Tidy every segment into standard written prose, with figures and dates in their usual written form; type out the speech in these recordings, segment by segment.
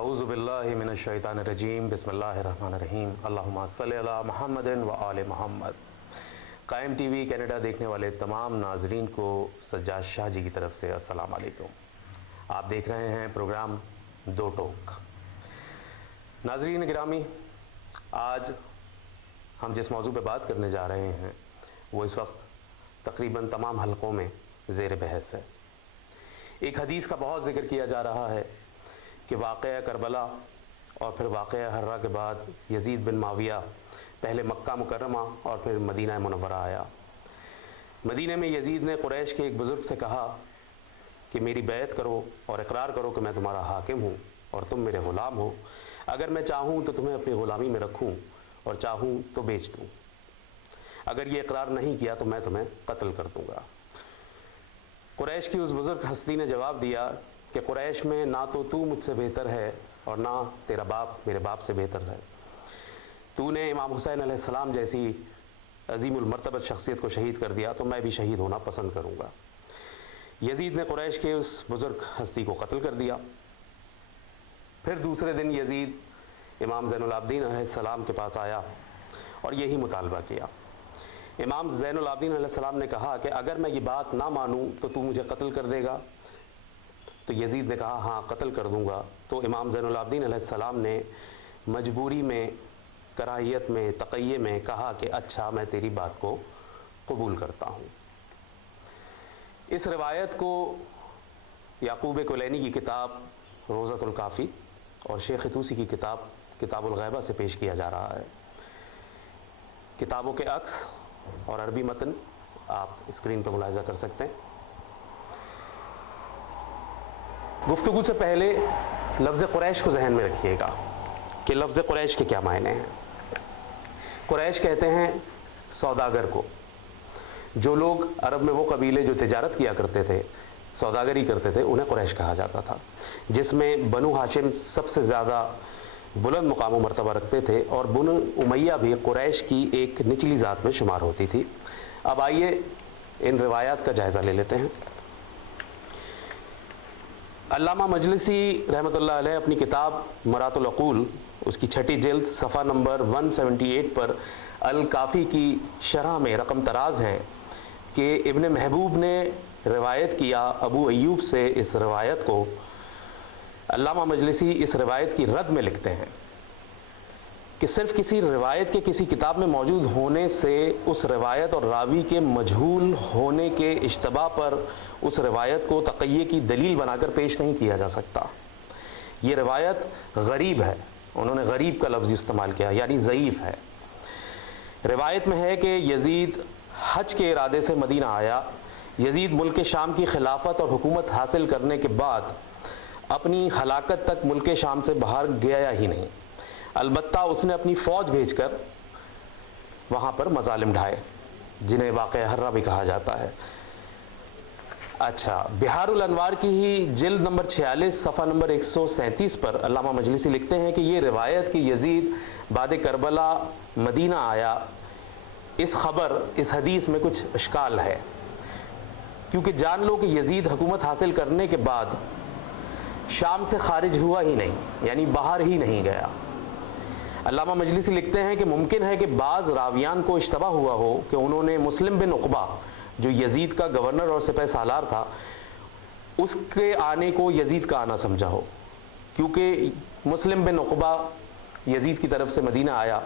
اعوذ باللہ من الشیطان الرجیم بسم اللہ الرحمن الرحیم اللہم صلی علی محمد و آل محمد۔ قائم ٹی وی کینیڈا دیکھنے والے تمام ناظرین کو سجاد شاہ جی کی طرف سے السلام علیکم۔ آپ دیکھ رہے ہیں پروگرام دو ٹوک۔ ناظرین گرامی، آج ہم جس موضوع پہ بات کرنے جا رہے ہیں وہ اس وقت تقریباً تمام حلقوں میں زیر بحث ہے۔ ایک حدیث کا بہت ذکر کیا جا رہا ہے کہ واقعہ کربلا اور پھر واقعہ ہرہ کے بعد یزید بن معاویہ پہلے مکہ مکرمہ اور پھر مدینہ منورہ آیا۔ مدینہ میں یزید نے قریش کے ایک بزرگ سے کہا کہ میری بیعت کرو اور اقرار کرو کہ میں تمہارا حاکم ہوں اور تم میرے غلام ہو، اگر میں چاہوں تو تمہیں اپنی غلامی میں رکھوں اور چاہوں تو بیچ دوں، اگر یہ اقرار نہیں کیا تو میں تمہیں قتل کر دوں گا۔ قریش کی اس بزرگ ہستی نے جواب دیا کہ قریش میں نہ تو مجھ سے بہتر ہے اور نہ تیرا باپ میرے باپ سے بہتر ہے۔ تو نے امام حسین علیہ السلام جیسی عظیم المرتبت شخصیت کو شہید کر دیا تو میں بھی شہید ہونا پسند کروں گا۔ یزید نے قریش کے اس بزرگ ہستی کو قتل کر دیا۔ پھر دوسرے دن یزید امام زین العابدین علیہ السلام کے پاس آیا اور یہی مطالبہ کیا۔ امام زین العابدین علیہ السلام نے کہا کہ اگر میں یہ بات نہ مانوں تو مجھے قتل کر دے گا؟ تو یزید نے کہا ہاں قتل کر دوں گا۔ تو امام زین العابدین علیہ السلام نے مجبوری میں، کراہیت میں، تقیے میں کہا کہ اچھا میں تیری بات کو قبول کرتا ہوں۔ اس روایت کو یعقوب کلینی کی کتاب روضۃ الکافی اور شیخ طوسی کی کتاب کتاب الغیبہ سے پیش کیا جا رہا ہے۔ کتابوں کے عکس اور عربی متن آپ اسکرین پر ملاحظہ کر سکتے ہیں۔ گفتگو سے پہلے لفظ قریش کو ذہن میں رکھیے گا کہ لفظ قریش کے کیا معنی ہیں۔ قریش کہتے ہیں سوداگر کو۔ جو لوگ عرب میں وہ قبیلے جو تجارت کیا کرتے تھے، سوداگری کرتے تھے، انہیں قریش کہا جاتا تھا، جس میں بنو ہاشم سب سے زیادہ بلند مقام و مرتبہ رکھتے تھے اور بنو امیہ بھی قریش کی ایک نچلی ذات میں شمار ہوتی تھی۔ اب آئیے ان روایات کا جائزہ لے لیتے ہیں۔ علامہ مجلسی رحمۃ اللہ علیہ اپنی کتاب مرات العقول اس کی 6 جلد صفحہ نمبر 178 پر الکافی کی شرح میں رقم طراز ہے کہ ابن محبوب نے روایت کیا ابو ایوب سے اس روایت کو۔ علامہ مجلسی اس روایت کی رد میں لکھتے ہیں کہ صرف کسی روایت کے کسی کتاب میں موجود ہونے سے اس روایت اور راوی کے مجہول ہونے کے اشتباہ پر اس روایت کو تقیے کی دلیل بنا کر پیش نہیں کیا جا سکتا۔ یہ روایت غریب ہے، انہوں نے غریب کا لفظ استعمال کیا، یعنی ضعیف ہے۔ روایت میں ہے کہ یزید حج کے ارادے سے مدینہ آیا۔ یزید ملک شام کی خلافت اور حکومت حاصل کرنے کے بعد اپنی ہلاکت تک ملک شام سے باہر گیا ہی نہیں، البتہ اس نے اپنی فوج بھیج کر وہاں پر مظالم ڈھائے، جنہیں واقعہ ہرہ بھی کہا جاتا ہے۔ اچھا، بہار الانوار کی ہی جلد نمبر 46 صفحہ نمبر 137 پر علامہ مجلسی لکھتے ہیں کہ یہ روایت کہ یزید بعد کربلا مدینہ آیا، اس خبر، اس حدیث میں کچھ اشکال ہے، کیونکہ جان لو کہ یزید حکومت حاصل کرنے کے بعد شام سے خارج ہوا ہی نہیں، یعنی باہر ہی نہیں گیا۔ علامہ مجلسی لکھتے ہیں کہ ممکن ہے کہ بعض راویان کو اشتباہ ہوا ہو کہ انہوں نے مسلم بن عقبہ جو یزید کا گورنر اور سپہ سالار تھا، اس کے آنے کو یزید کا آنا سمجھا ہو، کیونکہ مسلم بن عقبہ یزید کی طرف سے مدینہ آیا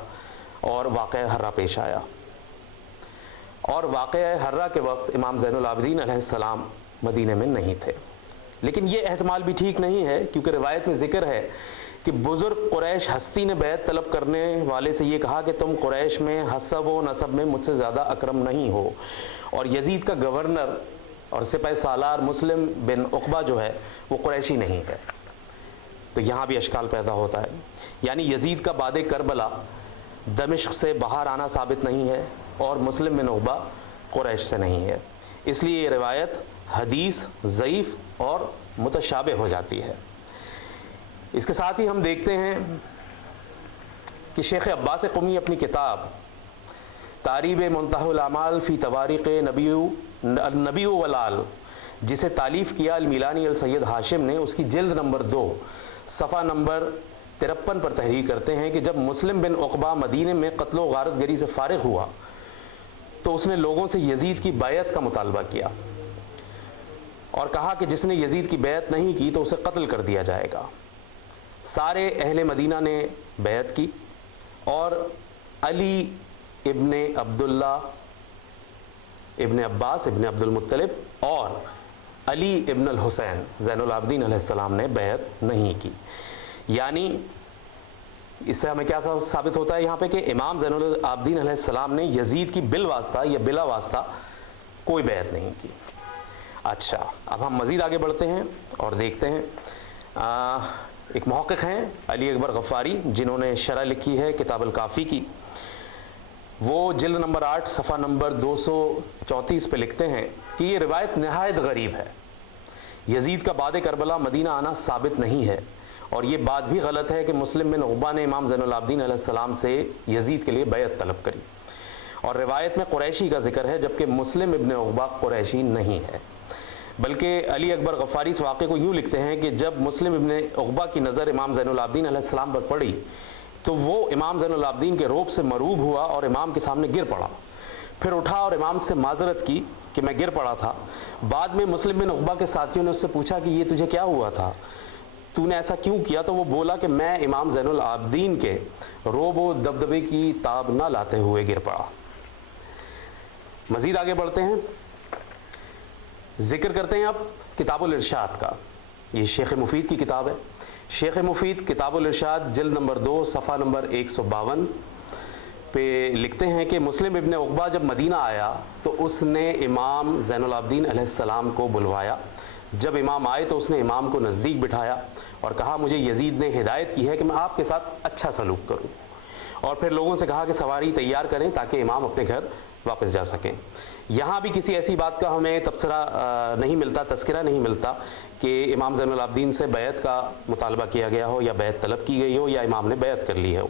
اور واقعہ ہرہ پیش آیا، اور واقعہ ہرہ کے وقت امام زین العابدین علیہ السلام مدینہ میں نہیں تھے۔ لیکن یہ احتمال بھی ٹھیک نہیں ہے، کیونکہ روایت میں ذکر ہے کہ بزرگ قریش ہستی نے بیعت طلب کرنے والے سے یہ کہا کہ تم قریش میں حسب و نسب میں مجھ سے زیادہ اکرم نہیں ہو، اور یزید کا گورنر اور سپہ سالار مسلم بن عقبہ جو ہے وہ قریشی نہیں ہے۔ تو یہاں بھی اشکال پیدا ہوتا ہے، یعنی یزید کا بعد کربلا دمشق سے باہر آنا ثابت نہیں ہے اور مسلم بن عقبہ قریش سے نہیں ہے، اس لیے یہ روایت حدیث ضعیف اور متشابہ ہو جاتی ہے۔ اس کے ساتھ ہی ہم دیکھتے ہیں کہ شیخ عباس قمی اپنی کتاب تعریب منتہی الاعمال فی تواریخ نبی والآل، جسے تالیف کیا المیلانی السید ہاشم نے، اس کی جلد نمبر 2 صفحہ نمبر 53 پر تحریر کرتے ہیں کہ جب مسلم بن عقبہ مدینے میں قتل و غارت گری سے فارغ ہوا تو اس نے لوگوں سے یزید کی بیعت کا مطالبہ کیا اور کہا کہ جس نے یزید کی بیعت نہیں کی تو اسے قتل کر دیا جائے گا۔ سارے اہل مدینہ نے بیعت کی اور علی ابن عبداللہ ابن عباس ابن عبد المطلب اور علی ابن الحسین زین العابدین علیہ السلام نے بیعت نہیں کی۔ یعنی اس سے ہمیں کیا ثابت ہوتا ہے یہاں پہ کہ امام زین العابدین علیہ السلام نے یزید کی بالواسطہ یا بلا واسطہ کوئی بیعت نہیں کی۔ اچھا، اب ہم مزید آگے بڑھتے ہیں اور دیکھتے ہیں ایک محقق ہیں علی اکبر غفاری، جنہوں نے شرح لکھی ہے کتاب الکافی کی۔ وہ جلد نمبر 8 صفحہ نمبر 234 پہ لکھتے ہیں کہ یہ روایت نہایت غریب ہے۔ یزید کا بعد کربلا مدینہ آنا ثابت نہیں ہے، اور یہ بات بھی غلط ہے کہ مسلم بن عقبہ نے امام زین العابدین علیہ السلام سے یزید کے لیے بیعت طلب کری، اور روایت میں قریشی کا ذکر ہے جبکہ مسلم ابن عقبہ قریشی نہیں ہے۔ بلکہ علی اکبر غفاری اس واقعے کو یوں لکھتے ہیں کہ جب مسلم ابن عقبہ کی نظر امام زین العابدین علیہ السلام پر پڑی تو وہ امام زین العابدین کے روب سے مروب ہوا اور امام کے سامنے گر پڑا، پھر اٹھا اور امام سے معذرت کی کہ میں گر پڑا تھا۔ بعد میں مسلم بن عقبہ کے ساتھیوں نے اس سے پوچھا کہ یہ تجھے کیا ہوا تھا، تو نے ایسا کیوں کیا؟ تو وہ بولا کہ میں امام زین العابدین کے روب و دبدبے کی تاب نہ لاتے ہوئے گر پڑا۔ مزید آگے بڑھتے ہیں، ذکر کرتے ہیں اب کتاب الارشاد کا۔ یہ شیخ مفید کی کتاب ہے۔ شیخ مفید کتاب الارشاد جلد نمبر 2 صفحہ نمبر 152 پہ لکھتے ہیں کہ مسلم ابن عقبہ جب مدینہ آیا تو اس نے امام زین العابدین علیہ السلام کو بلوایا۔ جب امام آئے تو اس نے امام کو نزدیک بٹھایا اور کہا مجھے یزید نے ہدایت کی ہے کہ میں آپ کے ساتھ اچھا سلوک کروں، اور پھر لوگوں سے کہا کہ سواری تیار کریں تاکہ امام اپنے گھر واپس جا سکیں۔ یہاں بھی کسی ایسی بات کا ہمیں تبصرہ نہیں ملتا، تذکرہ نہیں ملتا کہ امام زین العابدین سے بیعت کا مطالبہ کیا گیا ہو یا بیعت طلب کی گئی ہو یا امام نے بیعت کر لی ہو۔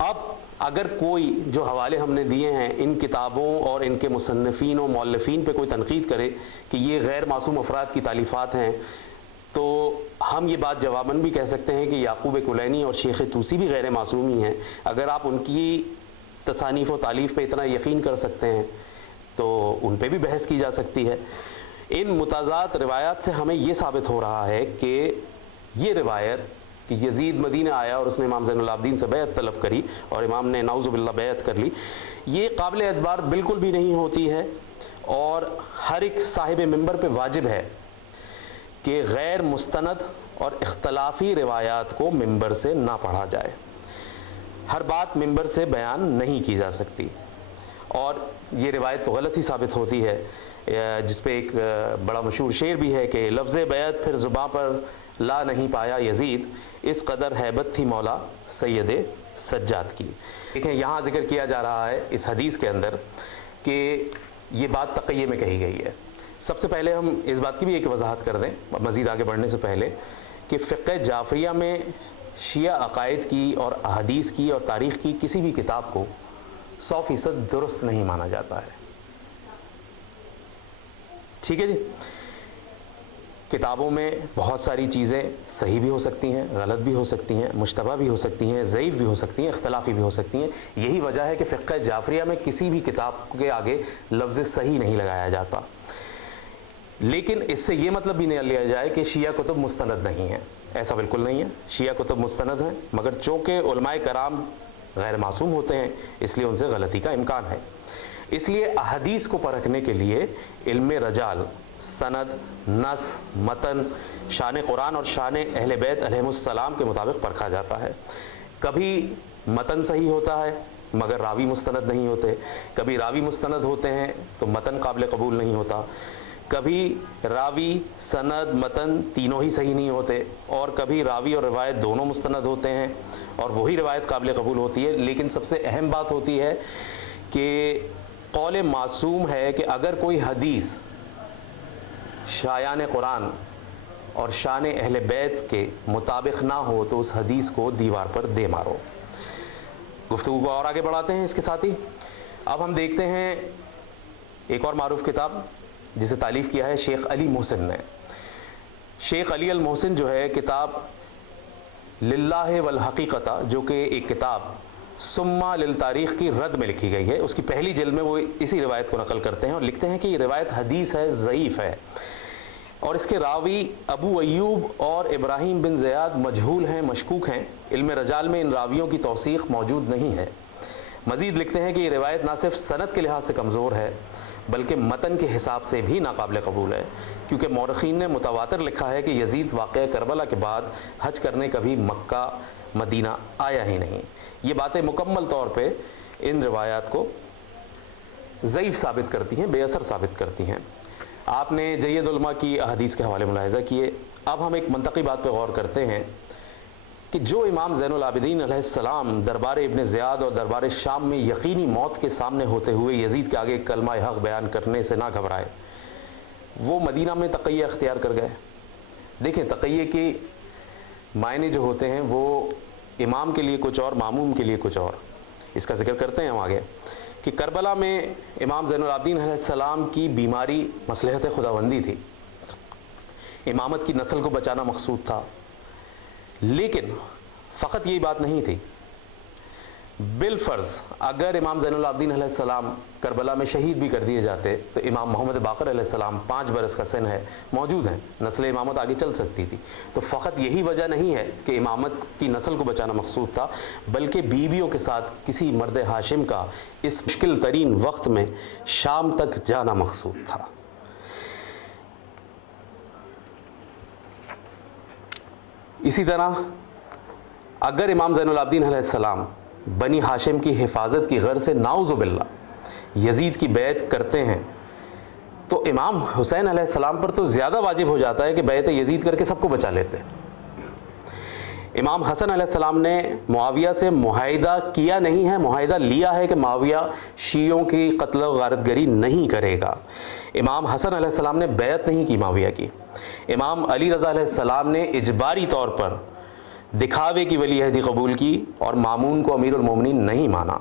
اب اگر کوئی جو حوالے ہم نے دیے ہیں ان کتابوں اور ان کے مصنفین و مؤلفین پہ کوئی تنقید کرے کہ یہ غیر معصوم افراد کی تالیفات ہیں، تو ہم یہ بات جواباً بھی کہہ سکتے ہیں کہ یعقوب کلینی اور شیخ طوسی بھی غیر معصوم ہی ہیں۔ اگر آپ ان کی تصانیف و تالیف پہ اتنا یقین کر سکتے ہیں تو ان پہ بھی بحث کی جا سکتی ہے۔ ان متضاد روایات سے ہمیں یہ ثابت ہو رہا ہے کہ یہ روایت کہ یزید مدینہ آیا اور اس نے امام زین العابدین سے بیعت طلب کری اور امام نے نعوذ باللہ بیعت کر لی، یہ قابل اعتبار بالکل بھی نہیں ہوتی ہے، اور ہر ایک صاحب منبر پہ واجب ہے کہ غیر مستند اور اختلافی روایات کو منبر سے نہ پڑھا جائے۔ ہر بات منبر سے بیان نہیں کی جا سکتی، اور یہ روایت تو غلط ہی ثابت ہوتی ہے، جس پہ ایک بڑا مشہور شعر بھی ہے کہ لفظ بیعت پھر زباں پر لا نہیں پایا یزید، اس قدر ہیبت تھی مولا سید سجاد کی۔ دیکھیں یہاں ذکر کیا جا رہا ہے اس حدیث کے اندر کہ یہ بات تقیہ میں کہی گئی ہے۔ سب سے پہلے ہم اس بات کی بھی ایک وضاحت کر دیں مزید آگے بڑھنے سے پہلے کہ فقہ جعفریہ میں شیعہ عقائد کی اور احادیث کی اور تاریخ کی کسی بھی کتاب کو 100% درست نہیں مانا جاتا ہے۔ ٹھیک ہے جی، کتابوں میں بہت ساری چیزیں صحیح بھی ہو سکتی ہیں، غلط بھی ہو سکتی ہیں، مشتبہ بھی ہو سکتی ہیں، ضعیف بھی ہو سکتی ہیں، اختلافی بھی ہو سکتی ہیں۔ یہی وجہ ہے کہ فقہ جعفریہ میں کسی بھی کتاب کے آگے لفظ صحیح نہیں لگایا جاتا۔ لیکن اس سے یہ مطلب بھی نہیں لیا جائے کہ شیعہ کتب مستند نہیں ہیں، ایسا بالکل نہیں ہے۔ شیعہ کتب مستند ہیں، مگر چونکہ علماء کرام غیر معصوم ہوتے ہیں اس لیے ان سے غلطی کا امکان ہے۔ اس لیے احادیث کو پرکھنے کے لیے علم رجال، سند، نص، متن، شان قرآن اور شان اہل بیت علیہم السلام کے مطابق پرکھا جاتا ہے۔ کبھی متن صحیح ہوتا ہے مگر راوی مستند نہیں ہوتے، کبھی راوی مستند ہوتے ہیں تو متن قابل قبول نہیں ہوتا، کبھی راوی، سند، متن تینوں ہی صحیح نہیں ہوتے، اور کبھی راوی اور روایت دونوں مستند ہوتے ہیں اور وہی روایت قابل قبول ہوتی ہے۔ لیکن سب سے اہم بات ہوتی ہے کہ قول معصوم ہے کہ اگر کوئی حدیث شایان قرآن اور شان اہل بیت کے مطابق نہ ہو تو اس حدیث کو دیوار پر دے مارو۔ گفتگو کو اور آگے بڑھاتے ہیں اس کے ساتھ ہی اب ہم دیکھتے ہیں ایک اور معروف کتاب جسے تالیف کیا ہے شیخ علی محسن نے۔ شیخ علی المحسن جو ہے کتاب للہ والحقیقتہ، جو کہ ایک کتاب سما للتاریخ کی رد میں لکھی گئی ہے، اس کی پہلی جلد میں وہ اسی روایت کو نقل کرتے ہیں اور لکھتے ہیں کہ یہ روایت حدیث ہے، ضعیف ہے، اور اس کے راوی ابو ایوب اور ابراہیم بن زیاد مجہول ہیں، مشکوک ہیں، علم رجال میں ان راویوں کی توثیق موجود نہیں ہے۔ مزید لکھتے ہیں کہ یہ روایت نہ صرف سند کے لحاظ سے کمزور ہے بلکہ متن کے حساب سے بھی ناقابل قبول ہے، کیونکہ مورخین نے متواتر لکھا ہے کہ یزید واقعہ کربلا کے بعد حج کرنے کبھی مکہ مدینہ آیا ہی نہیں۔ یہ باتیں مکمل طور پہ ان روایات کو ضعیف ثابت کرتی ہیں، بے اثر ثابت کرتی ہیں۔ آپ نے جید علماء کی احادیث کے حوالے ملاحظہ کیے۔ اب ہم ایک منطقی بات پہ غور کرتے ہیں کہ جو امام زین العابدین علیہ السلام دربار ابن زیاد اور دربار شام میں یقینی موت کے سامنے ہوتے ہوئے یزید کے آگے کلمہ حق بیان کرنے سے نہ گھبرائے، وہ مدینہ میں تقیہ اختیار کر گئے۔ دیکھیں، تقیہ کے معنی جو ہوتے ہیں وہ امام کے لیے کچھ اور، ماموم کے لیے کچھ اور۔ اس کا ذکر کرتے ہیں ہم آگے کہ کربلا میں امام زین العابدین علیہ السلام کی بیماری مصلحت خداوندی تھی، امامت کی نسل کو بچانا مقصود تھا، لیکن فقط یہی بات نہیں تھی۔ بالفرض اگر امام زین العابدین علیہ السلام کربلا میں شہید بھی کر دیے جاتے تو امام محمد باقر علیہ السلام 5 برس کا سن ہے، موجود ہیں، نسل امامت آگے چل سکتی تھی۔ تو فقط یہی وجہ نہیں ہے کہ امامت کی نسل کو بچانا مقصود تھا، بلکہ بیویوں کے ساتھ کسی مرد ہاشم کا اس مشکل ترین وقت میں شام تک جانا مقصود تھا۔ اسی طرح اگر امام زین العابدین علیہ السلام بنی ہاشم کی حفاظت کی غرض سے نعوذ باللہ یزید کی بیعت کرتے ہیں تو امام حسین علیہ السلام پر تو زیادہ واجب ہو جاتا ہے کہ بیعت یزید کر کے سب کو بچا لیتے۔ امام حسن علیہ السلام نے معاویہ سے معاہدہ کیا نہیں ہے، معاہدہ لیا ہے کہ معاویہ شیعوں کی قتل و غارت گری نہیں کرے گا۔ امام حسن علیہ السلام نے بیعت نہیں کی معاویہ کی۔ امام علی رضا علیہ السلام نے اجباری طور پر دکھاوے کی ولی عہدی قبول کی اور مامون کو امیر المومنین نہیں مانا۔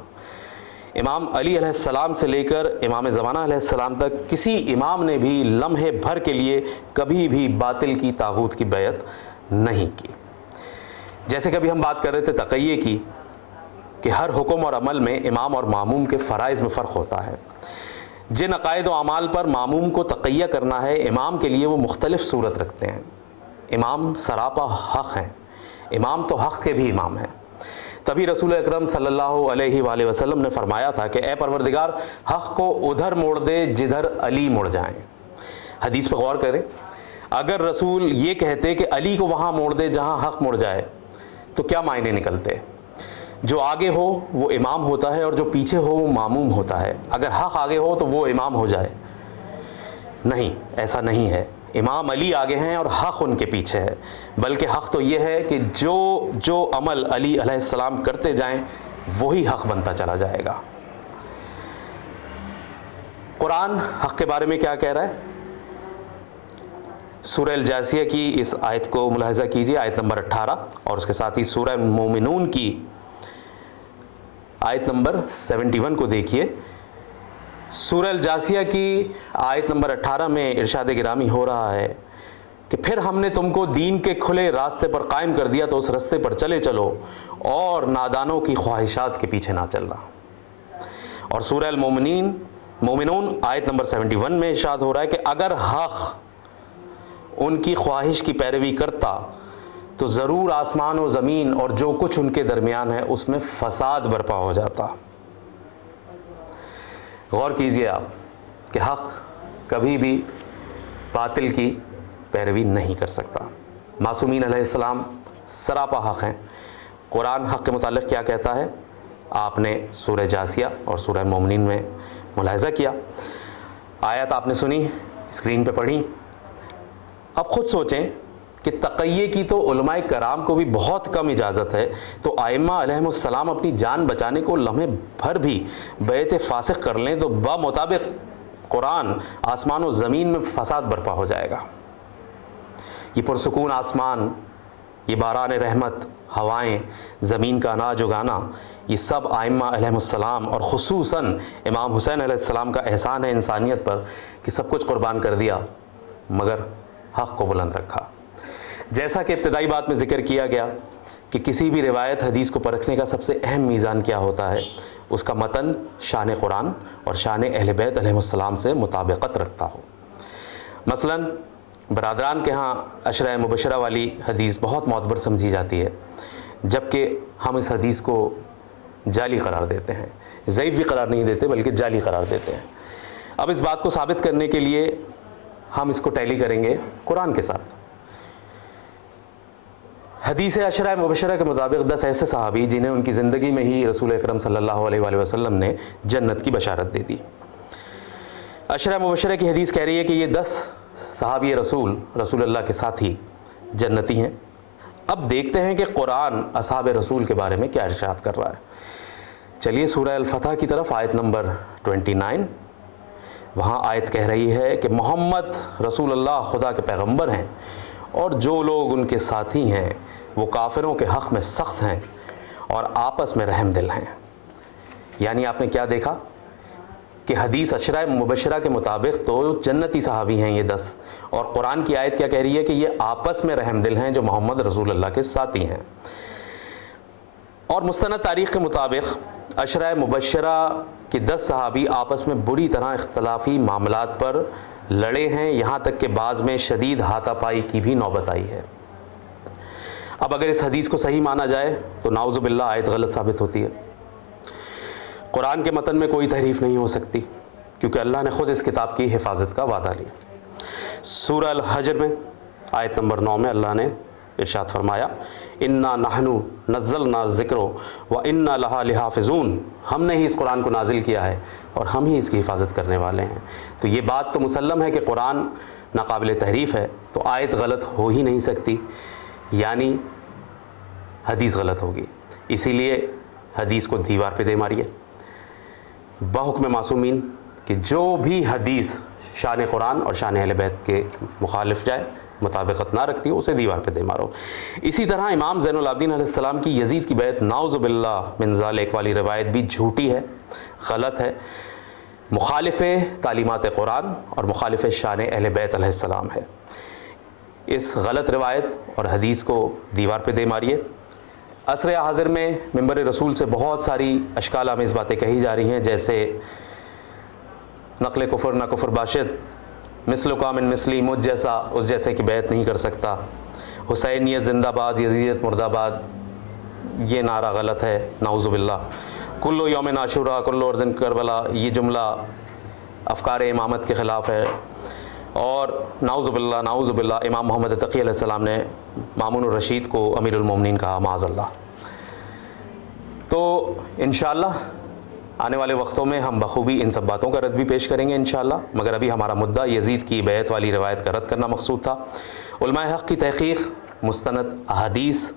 امام علی علیہ السلام سے لے کر امام زمانہ علیہ السلام تک کسی امام نے بھی لمحے بھر کے لیے کبھی بھی باطل کی طاغوت کی بیعت نہیں کی۔ جیسے کبھی ہم بات کر رہے تھے تقیہ کی کہ ہر حکم اور عمل میں امام اور ماموم کے فرائض میں فرق ہوتا ہے۔ جن عقائد و اعمال پر ماموم کو تقیہ کرنا ہے، امام کے لیے وہ مختلف صورت رکھتے ہیں۔ امام سراپا حق ہیں، امام تو حق کے بھی امام ہیں۔ تبھی رسول اکرم صلی اللہ علیہ وآلہ وسلم نے فرمایا تھا کہ اے پروردگار، حق کو ادھر موڑ دے جدھر علی مڑ جائیں۔ حدیث پہ غور کریں، اگر رسول یہ کہتے کہ علی کو وہاں موڑ دے جہاں حق مڑ جائے تو کیا معنی نکلتے؟ جو آگے ہو وہ امام ہوتا ہے اور جو پیچھے ہو وہ ماموم ہوتا ہے۔ اگر حق آگے ہو تو وہ امام ہو جائے؟ نہیں، ایسا نہیں ہے۔ امام علی آگے ہیں اور حق ان کے پیچھے ہے، بلکہ حق تو یہ ہے کہ جو عمل علی علیہ السلام کرتے جائیں وہی حق بنتا چلا جائے گا۔ قرآن حق کے بارے میں کیا کہہ رہا ہے؟ سورہ الجاثیہ کی اس آیت کو ملاحظہ کیجیے، آیت نمبر 18، اور اس کے ساتھ ہی سورہ مومنون کی آیت نمبر 71 کو دیکھیے۔ سورہ الجاثیہ کی آیت نمبر 18 میں ارشاد گرامی ہو رہا ہے کہ پھر ہم نے تم کو دین کے کھلے راستے پر قائم کر دیا تو اس راستے پر چلے چلو اور نادانوں کی خواہشات کے پیچھے نہ چلنا۔ اور سورہ مومنون آیت نمبر 71 میں ارشاد ہو رہا ہے کہ اگر حق ان کی خواہش کی پیروی کرتا تو ضرور آسمان و زمین اور جو کچھ ان کے درمیان ہے اس میں فساد برپا ہو جاتا۔ غور کیجئے آپ کہ حق کبھی بھی باطل کی پیروی نہیں کر سکتا۔ معصومین علیہ السلام سراپا حق ہیں۔ قرآن حق کے متعلق کیا کہتا ہے آپ نے سورہ جاثیہ اور سورہ مومنین میں ملاحظہ کیا۔ آیت آپ نے سنی، اسکرین پہ پڑھی۔ اب خود سوچیں کہ تقیہ کی تو علماء کرام کو بھی بہت کم اجازت ہے، تو ائمہ علیہم السلام اپنی جان بچانے کو لمحے بھر بھی بیعت فاسق کر لیں تو بمطابق قرآن آسمان و زمین میں فساد برپا ہو جائے گا۔ یہ پرسکون آسمان، یہ باران رحمت، ہوائیں، زمین کا اناج اگانا، یہ سب ائمہ علیہم السلام اور خصوصاً امام حسین علیہ السلام کا احسان ہے انسانیت پر کہ سب کچھ قربان کر دیا مگر حق کو بلند رکھا۔ جیسا کہ ابتدائی بات میں ذکر کیا گیا کہ کسی بھی روایت حدیث کو پرکھنے کا سب سے اہم میزان کیا ہوتا ہے؟ اس کا متن شان قرآن اور شان اہل بیت علیہ السلام سے مطابقت رکھتا ہو۔ مثلا برادران کے ہاں عشرہ مبشرہ والی حدیث بہت معتبر سمجھی جاتی ہے، جبکہ ہم اس حدیث کو جعلی قرار دیتے ہیں، ضعیف بھی قرار نہیں دیتے بلکہ جعلی قرار دیتے ہیں۔ اب اس بات کو ثابت کرنے کے لیے ہم اس کو ٹیلی کریں گے قرآن کے ساتھ۔ حدیث عشرہ مبشرہ کے مطابق 10 ایسے صحابی جنہیں ان کی زندگی میں ہی رسول اکرم صلی اللہ علیہ وآلہ وسلم نے جنت کی بشارت دے دی۔ عشرہ مبشرہ کی حدیث کہہ رہی ہے کہ یہ 10 صحابی رسول اللہ کے ساتھی جنتی ہیں۔ اب دیکھتے ہیں کہ قرآن اصحاب رسول کے بارے میں کیا ارشاد کر رہا ہے۔ چلیے سورہ الفتح کی طرف، آیت نمبر 29۔ وہاں آیت کہہ رہی ہے کہ محمد رسول اللہ خدا کے پیغمبر ہیں، اور جو لوگ ان کے ساتھی ہیں وہ کافروں کے حق میں سخت ہیں اور آپس میں رحم دل ہیں۔ یعنی آپ نے کیا دیکھا کہ حدیث عشرہ مبشرہ کے مطابق تو جنتی صحابی ہیں یہ 10، اور قرآن کی آیت کیا کہہ رہی ہے کہ یہ آپس میں رحم دل ہیں جو محمد رسول اللہ کے ساتھی ہیں۔ اور مستند تاریخ کے مطابق عشرہ مبشرہ کے 10 صحابی آپس میں بری طرح اختلافی معاملات پر لڑے ہیں، یہاں تک کہ بعض میں شدید ہاتھا پائی کی بھی نوبت آئی ہے۔ اب اگر اس حدیث کو صحیح مانا جائے تو نعوذ باللہ آیت غلط ثابت ہوتی ہے۔ قرآن کے متن میں کوئی تحریف نہیں ہو سکتی، کیونکہ اللہ نے خود اس کتاب کی حفاظت کا وعدہ لیا۔ سورہ الحجر میں آیت نمبر 9 میں اللہ نے ارشاد فرمایا، انا نحن نزلنا الذکر وانا لہا لحافظون، ہم نے ہی اس قرآن کو نازل کیا ہے اور ہم ہی اس کی حفاظت کرنے والے ہیں۔ تو یہ بات تو مسلم ہے کہ قرآن ناقابل تحریف ہے، تو آیت غلط ہو ہی نہیں سکتی، یعنی حدیث غلط ہوگی۔ اسی لیے حدیث کو دیوار پہ دے ماریے بحکم معصومین کہ جو بھی حدیث شان قرآن اور شان اہل بیت کے مخالف جائے، مطابقت نہ رکھتی ہو، اسے دیوار پہ دے مارو۔ اسی طرح امام زین العابدین علیہ السلام کی یزید کی بیعت نعوذ باللہ من ذالک والی روایت بھی جھوٹی ہے، غلط ہے، مخالف تعلیمات قرآن اور مخالف شان اہل بیت علیہ السلام ہے۔ اس غلط روایت اور حدیث کو دیوار پہ دے ماریے۔ عصر حاضر میں منبر رسول سے بہت ساری اشکال آمیز باتیں کہی جا رہی ہیں، جیسے نقل کفر نہ کفر باشد، مثل کا من مثلی، مجھ جیسا اس جیسے کی بیعت نہیں کر سکتا، حسینیت زندہ باد، یزیدیت مردہ باد، یہ نعرہ غلط ہے، نعوذ باللہ۔ کلو یوم عاشورہ کلو ارزن کربلا، یہ جملہ افکار امامت کے خلاف ہے، اور نعوذ باللہ امام محمد تقی علیہ السلام نے مامون الرشید کو امیر المومنین کہا، معاذ اللہ۔ تو انشاءاللہ آنے والے وقتوں میں ہم بخوبی ان سب باتوں کا رد بھی پیش کریں گے انشاءاللہ، مگر ابھی ہمارا مدعا یزید کی بیعت والی روایت کا رد کرنا مقصود تھا۔ علماء حق کی تحقیق، مستند احادیث،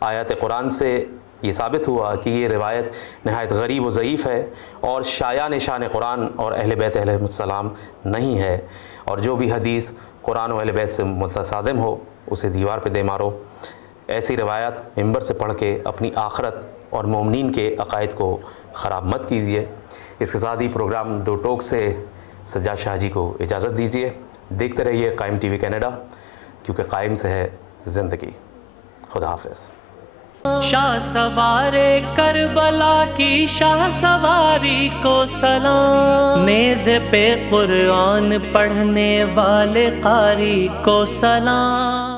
آیات قرآن سے یہ ثابت ہوا کہ یہ روایت نہایت غریب و ضعیف ہے اور شایان شان قرآن اور اہل بیت علیہ السلام نہیں ہے، اور جو بھی حدیث قرآن و اہل بیت سے متصادم ہو اسے دیوار پہ دے مارو۔ ایسی روایات منبر سے پڑھ کے اپنی آخرت اور مومنین کے عقائد کو خراب مت کیجیے۔ اس کے ساتھ ہی پروگرام دو ٹوک سے سجاد شاہ جی کو اجازت دیجیے۔ دیکھتے رہیے قائم ٹی وی کینیڈا، کیونکہ قائم سے ہے زندگی۔ خدا حافظ۔ شاہ سوار کربلا کی شاہ سواری کو سلام، نیز پہ قرآن پڑھنے والے قاری کو سلام۔